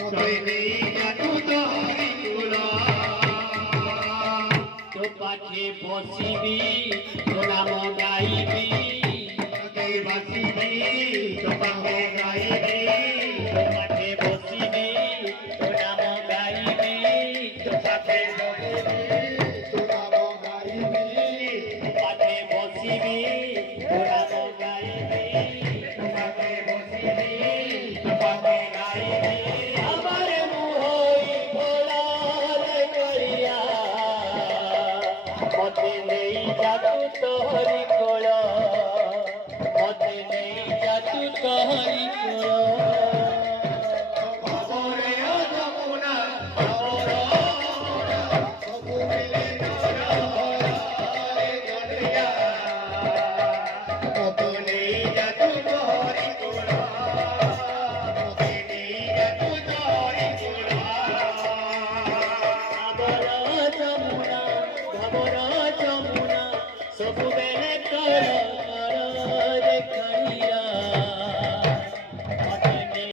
মতে নেই জাদু তোরি কুলা তো পাছে বসিবি তো নাম গাইবি কে বাসিবি তো পাছে গাইবি তো পাছে বসিবি তো নাম গাইবি তো পাছে বসিবি তো নাম গাইবি তো পাছে বসিবি তো নাম গাইবি তো পাছে বসিবি তো পাছে গাইবি আমার মুহই ভোলার করিয়া মতে নেই জাদু তোরি কোল মতে নেই জাদু তোরি কোল খবরে যমুনা খবর সবুমিলে নরে গড়িয়া মতে নেই জাদু তোরি কোল মতে নেই জাদু তোরি কোল খবর যমুনা খবর যমুনা সবুবে